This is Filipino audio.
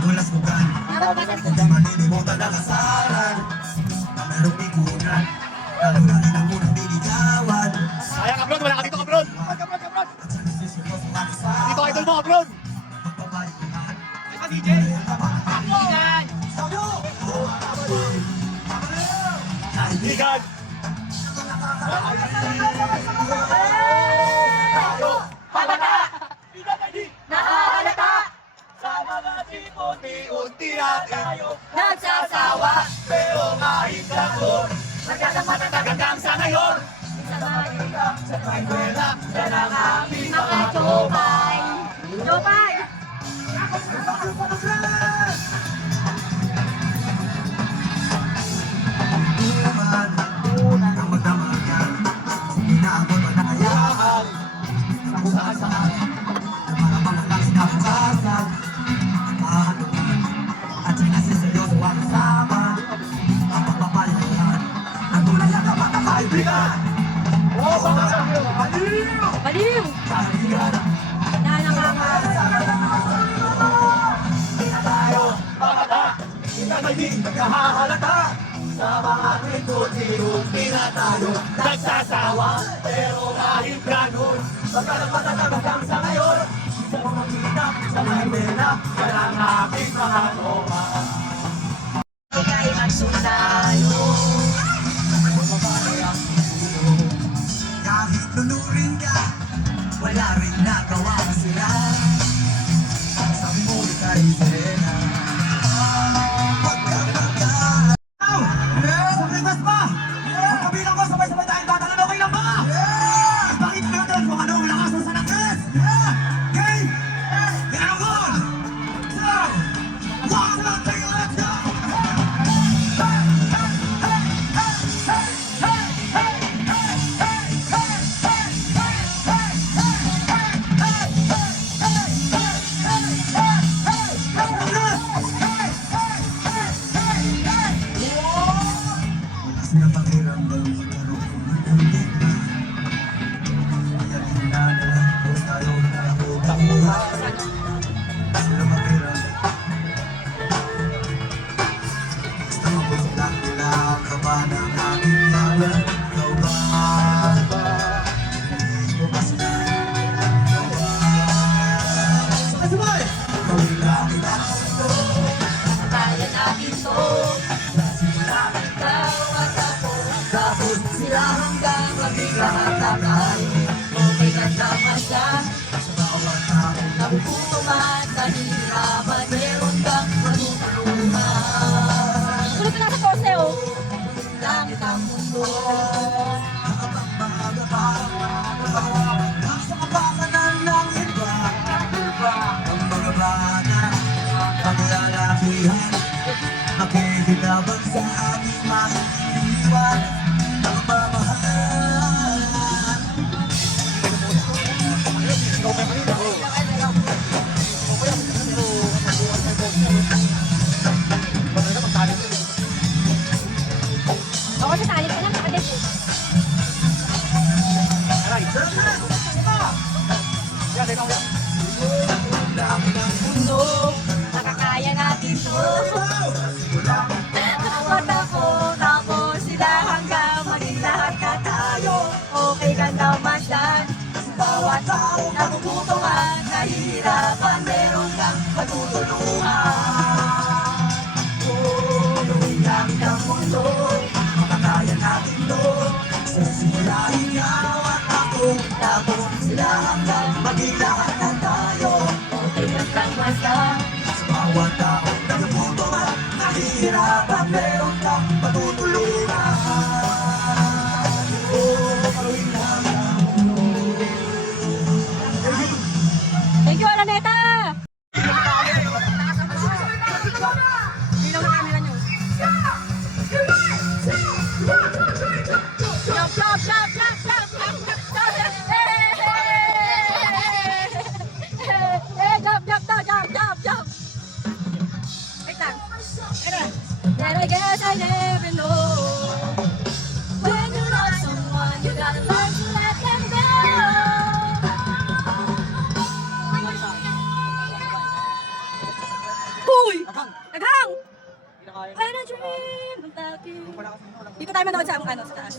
madulas bukan. Hindi malilimutan ang asaran na merong ikunan. Lalo na rin ang unang binigawan. Sayang ka, Brod. Wala ka dito, ka, Brod. Dito, idol mo, ka, Brod. Ay, pa, DJ. Kaibigan. Kaibigan. Pabata. Nahahalata, Sa mga unti-unti na tayo nagsasawa, pero kahit gano'n magkakamatag hanggang sa ngayon sa mahirap, sa pagwela yan ang aming mga jopay. Jopay! Hindi naman ang magdamagan. Inaabot ang nakayahan sa kung saan para mga kinabukasan ang mahaluan at sinasiseryoso ang kasama ang pagpapalitan ang tunay na dapat ang kaibigan. Baliw! Kaibigan Na hindi nagkahalata sa mga unti-unti na tayo nagsasawa pero kahit gano'n magkalamatag hanggang sa ngayon sa mga kita sa mga pera yan ang aming mga tropa. ikay magsundayo. kahit nunurin ka wala rin nagawa sila. Sabi mo ika'y sirena. Sa Christmas pa! Ang kabilang ko, sabay-sabay tayong tatalon, okay lang ba? Bakit natin kung anong lakas ng sanakit? Okay? Yan ang goal! So, 1, 2, 3, let's go! Sila pakiramdam magkaroon ng ulit na kaya hinanalang ko tayo na utang buhay. Sila pakiramdam basta mabusog lang nila ka ba ng aking yalan. Ikaw ba? Hindi ko kasi ikaw ba? Sabay-sabay! Gawin lang kita ito. Kaya natin to. Ikaw at ako. Tapos Sila hanggang maging lahat na tayo. Okay ka naman siya. sa bawat tao Nabubuman, kahirapan, meron kang matutulungan. Sulit na sa kose, oh. Langit ang mundo. Nasa kapakanan ng iba ang mga bata paglalakihan makikilaban sa aming mahihiwan ang pamahalaan. Ako sa talit ka lang, nakades eh. Langit ang Mundo, nakakaya natin to. At ako, tapos sila hanggang maging lahat na tayo. Okay ka naman dyan. Bawat tao natututungan, nahihirapan, meron kang matutulungan. gawin langit ang mundo makakaya natin to. Sisirain ikaw at ako tapos sila hanggang maging lahat ng tayo. Okay ka naman dyan. Sa bawat tao nagpupungan nahihirapan meron kang matutulungan. Gawin langit ang mundo. Thank you, Araneta! Jump, jump, jump, jump, jump, jump, jump, jump. Hey, jump, jump, jump, jump, jump, jump. Wait lang. Then I guess I never know. When you love someone, you gotta learn to let them go. Uy! Naghang! When I dream about you. Dito tayo manood sa ano, sa taas.